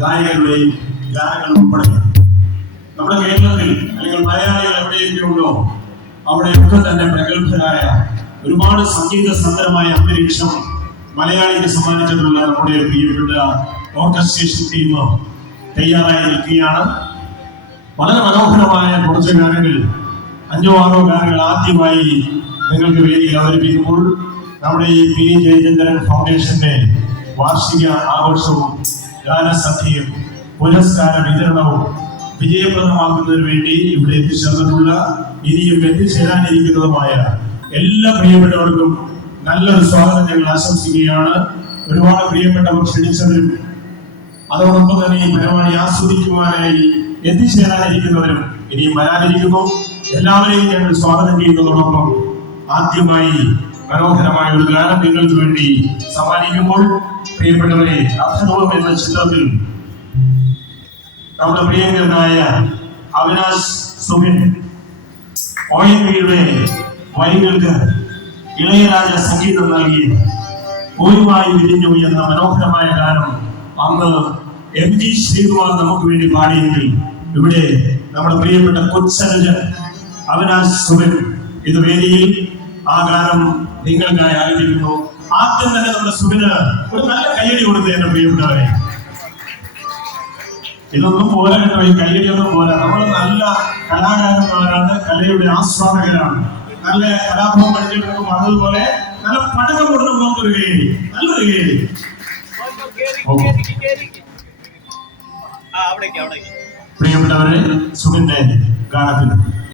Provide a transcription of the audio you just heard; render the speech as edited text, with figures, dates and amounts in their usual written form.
ഗായകരുടെയും ഗാനങ്ങൾ ഉൾപ്പെടെ നമ്മുടെ കേരളത്തിൽ അല്ലെങ്കിൽ മലയാളികൾ എവിടെയൊക്കെ ഉണ്ടോ അവിടെയൊക്കെ തന്നെ പ്രഗത്ഭരായ ഒരുപാട് സംഗീത സന്ധരമായ അന്തരീക്ഷം മലയാളിക്ക് സമ്മാനിച്ചിട്ടുള്ള നമ്മുടെ പ്രിയപ്പെട്ട ഓർക്കസ്ട്രേഷൻ ടീം തയ്യാറായി നിൽക്കുകയാണ്. വളരെ മനോഹരമായ കുറച്ച് ഗാനങ്ങൾ, 5-6 ഗാനങ്ങൾ ആദ്യമായി നിങ്ങൾക്ക് വേദിയിൽ അവതരിപ്പിക്കുമ്പോൾ നമ്മുടെ ഈ പി ജയചന്ദ്രൻ ഫൗണ്ടേഷന്റെ വാർഷിക ആഘോഷവും ഗാനസന്ധ്യയും പുരസ്കാര വിതരണവും വിജയപ്രദമാക്കുന്നതിന് വേണ്ടി ഇവിടെ എത്തിച്ചേർന്നിട്ടുള്ള ഇനിയും എത്തിച്ചേരാനിരിക്കുന്നതുമായ എല്ലാ പ്രിയപ്പെട്ടവർക്കും നല്ലൊരു സ്വാഗതം ഞങ്ങൾ ആശംസിക്കുകയാണ്. ഒരുപാട് പ്രിയപ്പെട്ടവർ ക്ഷണിച്ചവരും അതോടൊപ്പം തന്നെ ഈ പരിപാടി ആസ്വദിക്കുവാനായി എത്തിച്ചേരാനിരിക്കുന്നവരും ഇനിയും വരാനിരിക്കുന്നു. എല്ലാവരെയും ഞങ്ങൾ സ്വാഗതം ചെയ്യുന്നതോടൊപ്പം ആദ്യമായി മനോഹരമായ ഒരു ഗാനം നിങ്ങൾക്ക് വേണ്ടി സമ്മാനിക്കുമ്പോൾ പ്രിയപ്പെട്ടവരെ, അർത്ഥനവും എന്ന ചിത്രത്തിൽ നമ്മുടെ പ്രിയങ്കരനായ അവിനാശ് സുബിൻ ONV-യുടെ വരികൾക്ക് ഇളയരാജ സംഗീതം നൽകി പൂർണ്ണമായി വിരിഞ്ഞു എന്ന മനോഹരമായ ഗാനം അന്ന് MG ശ്രീകുമാർ നമുക്ക് വേണ്ടി പാടിയെങ്കിൽ ഇവിടെ നമ്മുടെ പ്രിയപ്പെട്ട കൊച്ചനുജൻ അവിനാശ് സുബിൻ ഇത് വേദിയിൽ ആ ഗാനം നിങ്ങൾക്കായി ആരംഭിക്കുന്നു. ആദ്യം തന്നെ നമ്മുടെ സുബിന് ഒരു നല്ല കയ്യടി കൊടുത്ത് എന്റെ പ്രിയപ്പെട്ടവരെ. ഇതൊന്നും പോരാ കേട്ടോ, ഈ കയ്യടിയൊന്നും പോരാ. നമ്മൾ നല്ല കലാകാരന്മാരാണ്, കലയുടെ ആസ്വാദകരാണ്. നല്ല കലാഭവൻ പഠിച്ചിട്ടും അതുപോലെ നല്ല പഠനം കൊടുത്ത് നമുക്കൊരു കയ്യടി, നല്ലൊരു കയ്യടി. പ്രിയപ്പെട്ടവരെ, സുബിന്റെ ഗാനത്തിൽ